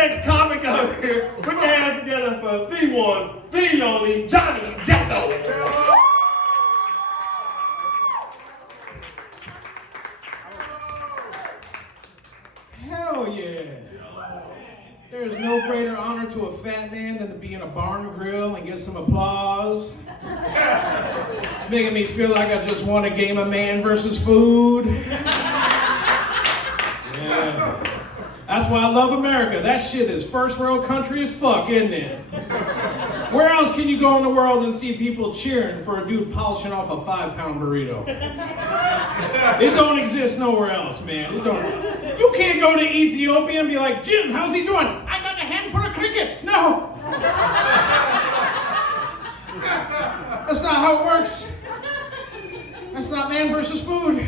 next comic out here. Put your hands together for the one, the only Johnny Jello. Hell yeah. There is no greater honor to a fat man than to be in a bar and grill and get some applause. Making me feel like I just won a game of man versus food. Yeah. That's why I love America. That shit is first world country as fuck, isn't it? Where else can you go in the world and see people cheering for a dude polishing off a 5-pound burrito? It don't exist nowhere else, man. It don't. You can't go to Ethiopia and be like, Jim, how's he doing? I got a handful of crickets. No. That's not how it works. That's not man versus food.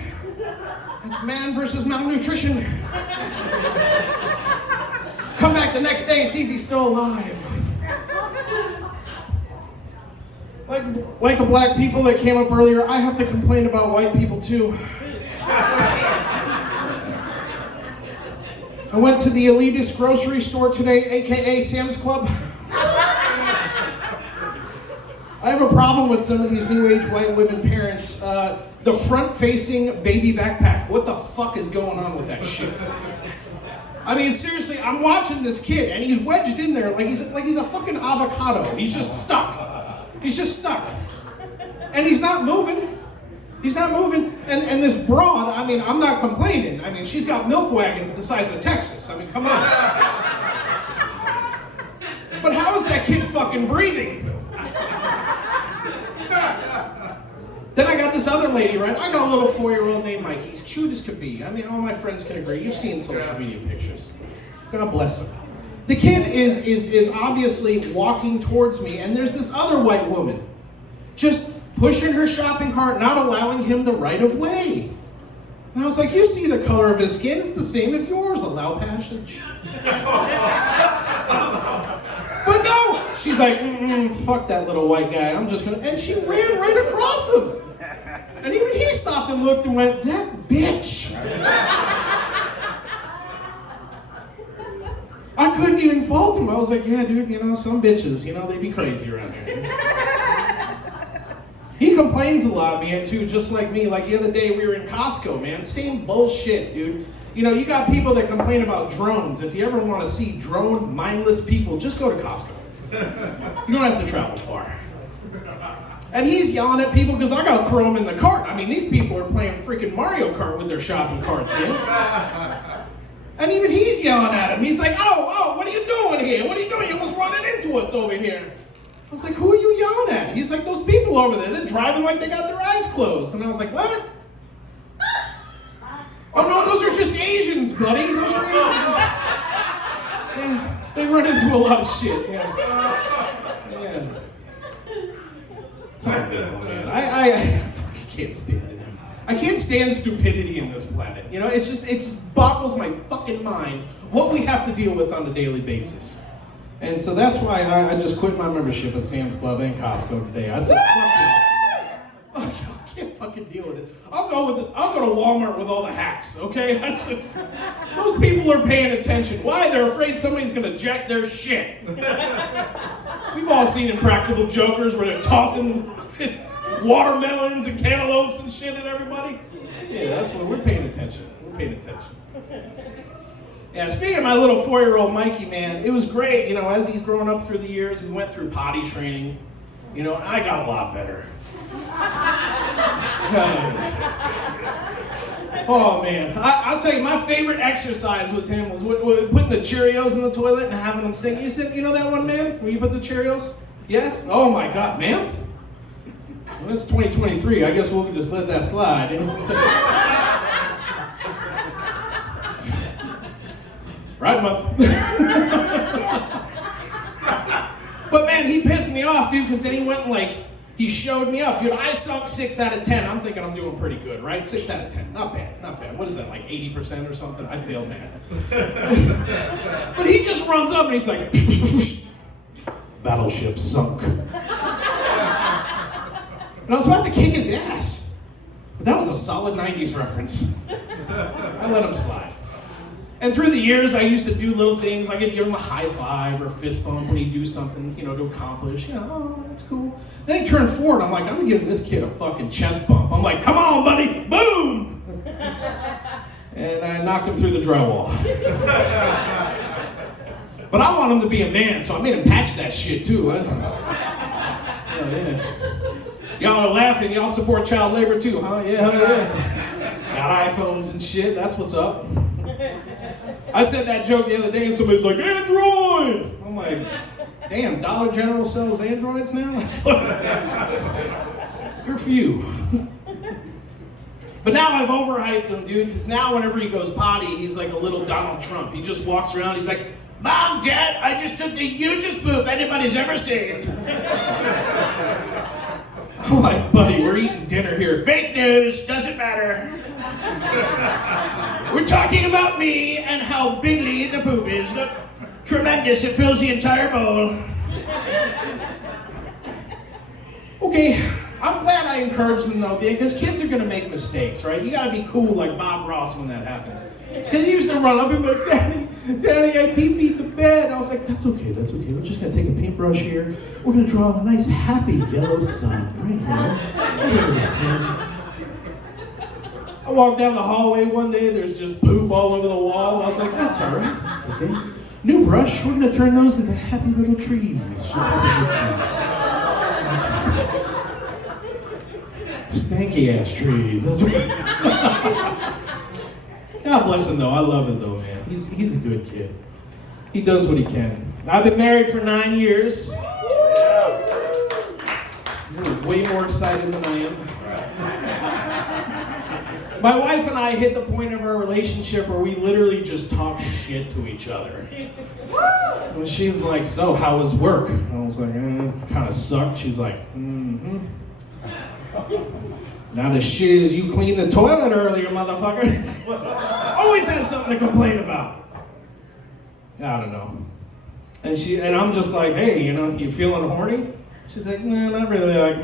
It's man versus malnutrition. Come back the next day and see if he's still alive. Like the black people that came up earlier, I have to complain about white people too. I went to the elitist grocery store today, aka Sam's Club. I have a problem with some of these new age white women parents. The front-facing baby backpack. What the fuck is going on with that shit? I mean, seriously, I'm watching this kid and he's wedged in there like he's a fucking avocado. He's just stuck. He's just stuck. And he's not moving. He's not moving. And this broad, I mean, I'm not complaining. I mean, she's got milk wagons the size of Texas. I mean, come on. But how is that kid fucking breathing? Then I got this other lady, right? I got a little 4-year-old named Mikey. He's cute as could be. I mean, all my friends can agree. You've seen social media pictures. God bless him. The kid is obviously walking towards me, and there's this other white woman just pushing her shopping cart, not allowing him the right of way. And I was like, you see the color of his skin, it's the same as yours, allow passage. But no, she's like, fuck that little white guy, I'm just gonna, and she ran right across him. And even he stopped and looked and went, that bitch. I couldn't even fault him. I was like, yeah, dude, you know, some bitches, you know, they be crazy around here. He complains a lot, man, too, just like me. Like the other day, we were in Costco, man. Same bullshit, dude. You know, you got people that complain about drones. If you ever want to see drone, mindless people, just go to Costco. You don't have to travel far. And he's yelling at people because I got to throw them in the cart. I mean, these people are playing freaking Mario Kart with their shopping carts, man. And even he's yelling at him. He's like, oh, what are you doing here? What are you doing? You're almost running into us over here. I was like, who are you yelling at? He's like, those people over there, they're driving like they got their eyes closed. And I was like, what? Oh no, those are just Asians, buddy. Those are Asians. Yeah, they run into a lot of shit. Yeah. It's all good, man. I fucking can't stand it. I can't stand stupidity in this planet. You know, it just boggles my fucking mind what we have to deal with on a daily basis. And so that's why I just quit my membership at Sam's Club and Costco today. I said, fuck it. I can't fucking deal with it. I'll go to Walmart with all the hacks, okay? Those people are paying attention. Why? They're afraid somebody's gonna jack their shit. We've all seen Impractical Jokers where they're tossing watermelons and cantaloupes and shit at everybody. Yeah, that's what we're paying attention. We're paying attention. Yeah, speaking of my little 4-year-old Mikey, man, it was great. You know, as he's grown up through the years, we went through potty training. You know, and I got a lot better. Oh man, I'll tell you, my favorite exercise with him was putting the Cheerios in the toilet and having him sing. You said, you know that one, man, where you put the Cheerios? Yes? Oh my God, ma'am? Well, it's 2023, I guess we'll just let that slide. You know? Right month. But man, he pissed me off, dude, because then he went and he showed me up. Dude, I sunk 6 out of 10. I'm thinking I'm doing pretty good, right? 6 out of 10. Not bad, not bad. What is that, like 80% or something? I failed math. But he just runs up and he's like, battleship sunk. And I was about to kick his ass. But that was a solid 90s reference. I let him slide. And through the years, I used to do little things, like I'd give him a high five or a fist bump when he'd do something, you know, to accomplish, you know, oh, that's cool. Then he turned 4, and I'm like, I'm gonna give this kid a fucking chest bump. I'm like, come on, buddy, boom! And I knocked him through the drywall. But I want him to be a man, so I made him patch that shit too. Oh, yeah. Y'all are laughing, y'all support child labor too, huh? Yeah, hell yeah. Got iPhones and shit, that's what's up. I said that joke the other day and somebody's like, Android! I'm like, damn, Dollar General sells Androids now? Good for you. But now I've overhyped him, dude, because now whenever he goes potty, he's like a little Donald Trump. He just walks around, he's like, Mom, Dad, I just took the hugest poop anybody's ever seen. I'm like, buddy, we're eating dinner here. Fake news, doesn't matter. We're talking about me and how bigly the poop is. Look, tremendous, it fills the entire bowl. Okay, I'm glad I encouraged them though, because kids are gonna make mistakes, right? You gotta be cool like Bob Ross when that happens. Because he used to run up and be like, Daddy, I pee-peed the bed. And I was like, that's okay. We're just gonna take a paintbrush here. We're gonna draw a nice happy yellow sun right here. Happy little sun. I walked down the hallway one day, there's just poop all over the wall. I was like, that's all right, that's okay. New brush, we're gonna turn those into happy little trees. Just happy little trees. Stanky ass trees, that's right. God bless him though, I love him though, man. He's a good kid. He does what he can. I've been married for 9 years. You're way more excited than I am. My wife and I hit the point of our relationship where we literally just talk shit to each other. And she's like, so how was work? And I was like, kind of sucked. She's like, Not as shit as you cleaned the toilet earlier, motherfucker. Always has something to complain about. I don't know. And I'm just like, hey, you know, you feeling horny? She's like, nah, not really. Like,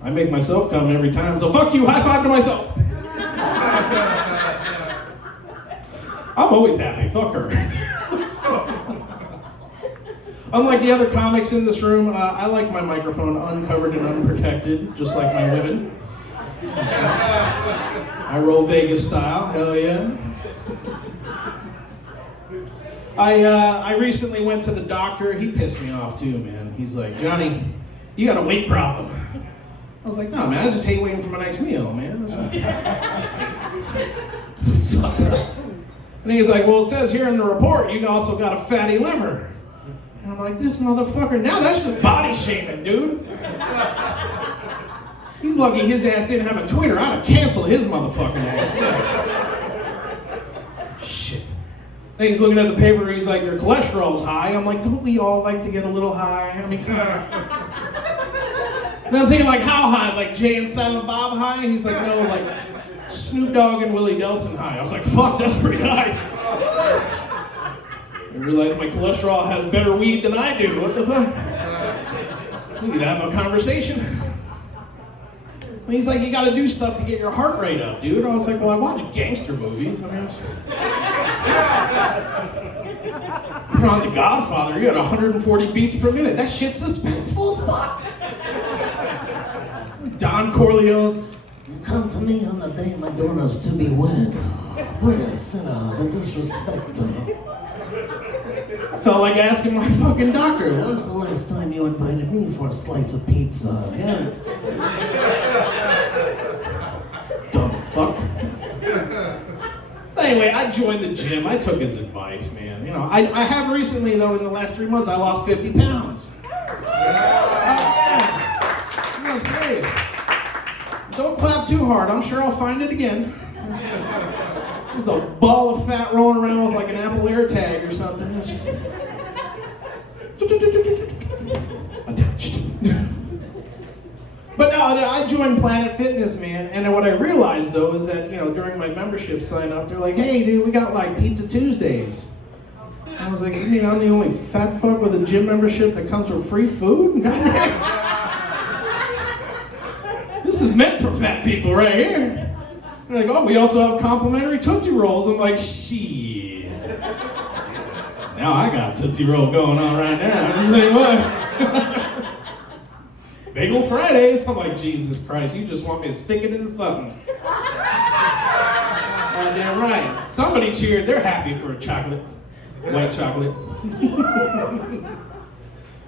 I make myself come every time, so fuck you, high five to myself. I'm always happy, fuck her. Unlike the other comics in this room, I like my microphone uncovered and unprotected, just like my women. I roll Vegas style, hell yeah. I recently went to the doctor. He pissed me off too, man. He's like, Johnny, you got a weight problem. I was like, no, man, I just hate waiting for my next meal, man. And he's like, well, it says here in the report you also got a fatty liver. And I'm like, this motherfucker, now that's just body shaming, dude. He's lucky his ass didn't have a Twitter. I'd have canceled his motherfucking ass. Shit. Then he's looking at the paper, he's like, your cholesterol's high. I'm like, don't we all like to get a little high? I mean, then I'm thinking like, how high? Like Jay and Silent Bob high? And he's like, no, like Snoop Dogg and Willie Nelson high. I was like, fuck, that's pretty high. I realized my cholesterol has better weed than I do. What the fuck? We need to have a conversation. And he's like, you gotta do stuff to get your heart rate up, dude. I was like, well, I watch gangster movies. I mean, put on The Godfather, you got 140 beats per minute. That shit's suspenseful as fuck. Don Corleone. You come to me on the day my daughter's to be wed. What a sinner, the disrespect. I felt like asking my fucking doctor. When's the last time you invited me for a slice of pizza? Yeah. Dumb fuck. Anyway, I joined the gym. I took his advice, man. You know, I have recently, though, in the last 3 months, I lost 50 pounds. Yeah. No, I'm serious. Don't clap too hard. I'm sure I'll find it again. There's a ball of fat rolling around with like an Apple AirTag or something. It's just... attached. But no, I joined Planet Fitness, man, and what I realized though is that, you know, during my membership sign up, they're like, hey dude, we got like Pizza Tuesdays. And I was like, you mean I'm the only fat fuck with a gym membership that comes with free food? Goddamn. This is meant for fat people right here. They're like, oh, we also have complimentary Tootsie Rolls. I'm like, shit. Now I got Tootsie Roll going on right now. I'm like, what? Bagel Fridays. I'm like, Jesus Christ, you just want me to stick it into something. Goddamn right. Somebody cheered. They're happy for a chocolate. White chocolate.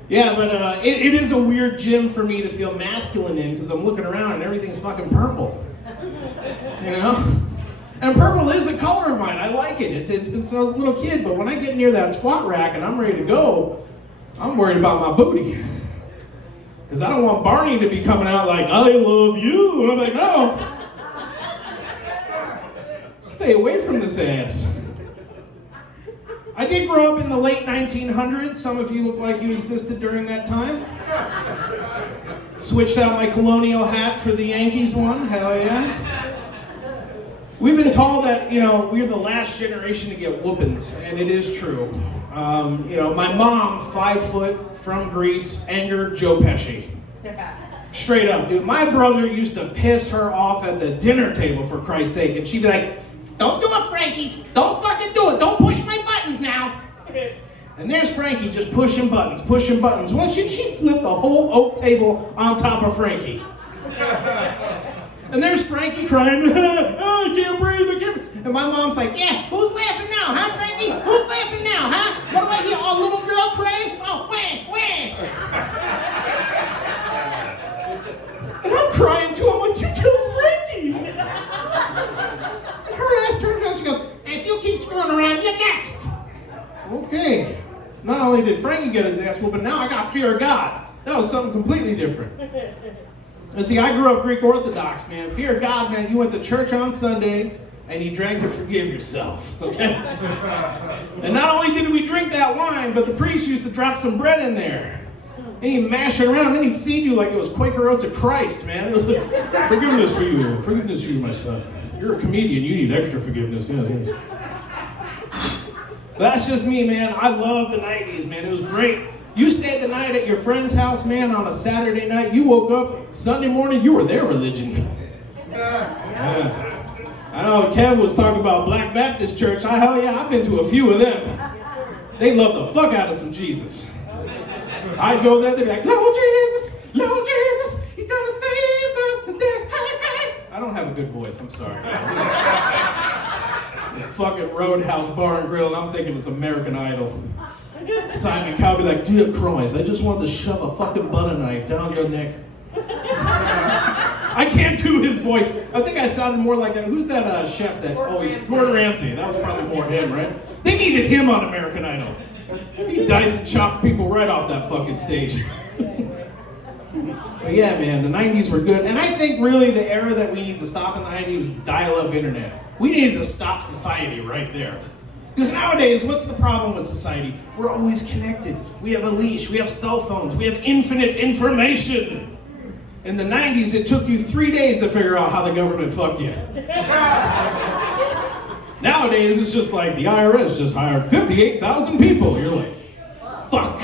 Yeah, but it is a weird gym for me to feel masculine in because I'm looking around and everything's fucking purple. You know? And purple is a color of mine. I like it. It's been since I was a little kid, but when I get near that squat rack and I'm ready to go, I'm worried about my booty. Because I don't want Barney to be coming out like, I love you. And I'm like, no. Stay away from this ass. I did grow up in the late 1900s. Some of you look like you existed during that time. Switched out my colonial hat for the Yankees one. Hell yeah. We've been told that, you know, we're the last generation to get whoopings, and it is true. You know, my mom, 5 foot, from Greece, anger Joe Pesci. Straight up, dude. My brother used to piss her off at the dinner table, for Christ's sake, and she'd be like, don't do it, Frankie. Don't fucking do it. Don't push my buttons now. And there's Frankie just pushing buttons, pushing buttons. Once she flipped the whole oak table on top of Frankie. And there's Frankie crying, oh, I can't breathe, I can't breathe. And my mom's like, yeah, who's laughing now, huh, Frankie? Who's laughing now, huh? What do I hear? Oh, little girl crying? Oh, wah, wah. And I'm crying too. I'm like, you killed Frankie. And her ass turns around, she goes, if you keep screwing around, you're next. Okay. So not only did Frankie get his ass whooped, but now I got fear of God. That was something completely different. And see, I grew up Greek Orthodox, man. Fear of God, man. You went to church on Sunday, and you drank to forgive yourself, okay? And not only did we drink that wine, but the priest used to drop some bread in there. And he'd mash it around, then he'd feed you like it was Quaker Oats of Christ, man. It was forgiveness for you, my son. You're a comedian, you need extra forgiveness, yes. But that's just me, man. I love the 90s, man. It was great. You stayed the night at your friend's house, man, on a Saturday night. You woke up Sunday morning, you were their religion. Yeah. I know Kev was talking about Black Baptist Church. Hell yeah, I've been to a few of them. They love the fuck out of some Jesus. I'd go there, they'd be like, Lord Jesus, he's gonna save us today. I don't have a good voice, I'm sorry. The fucking Roadhouse Bar and Grill, and I'm thinking it's American Idol. Simon Cowell be like, dear Christ, I just wanted to shove a fucking butter knife down your neck. I can't do his voice. I think I sounded more like that. Who's that chef that always... Gordon Ramsay. That was probably more him, right? They needed him on American Idol. He diced and chopped people right off that fucking stage. But yeah, man, the 90s were good. And I think really the era that we need to stop in the 90s was dial-up internet. We needed to stop society right there. Because nowadays, what's the problem with society? We're always connected. We have a leash, we have cell phones, we have infinite information. In the 90s, it took you 3 days to figure out how the government fucked you. Nowadays, it's just like the IRS just hired 58,000 people. You're like, fuck.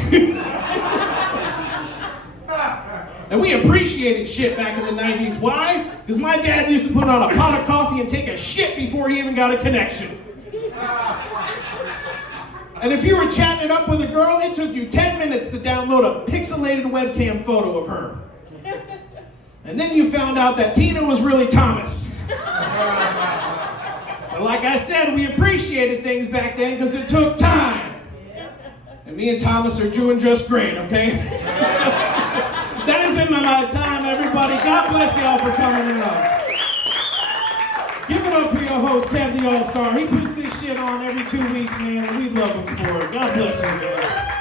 And we appreciated shit back in the 90s. Why? Because my dad used to put on a pot of coffee and take a shit before he even got a connection. And if you were chatting it up with a girl, it took you 10 minutes to download a pixelated webcam photo of her. And then you found out that Tina was really Thomas. But like I said, we appreciated things back then because it took time. And me and Thomas are doing just great, okay? That has been my time, everybody. God bless y'all for coming in. Give it up for your host, Kev The Allstar. He puts this shit on every 2 weeks, man, and we love him for it. God bless you, man.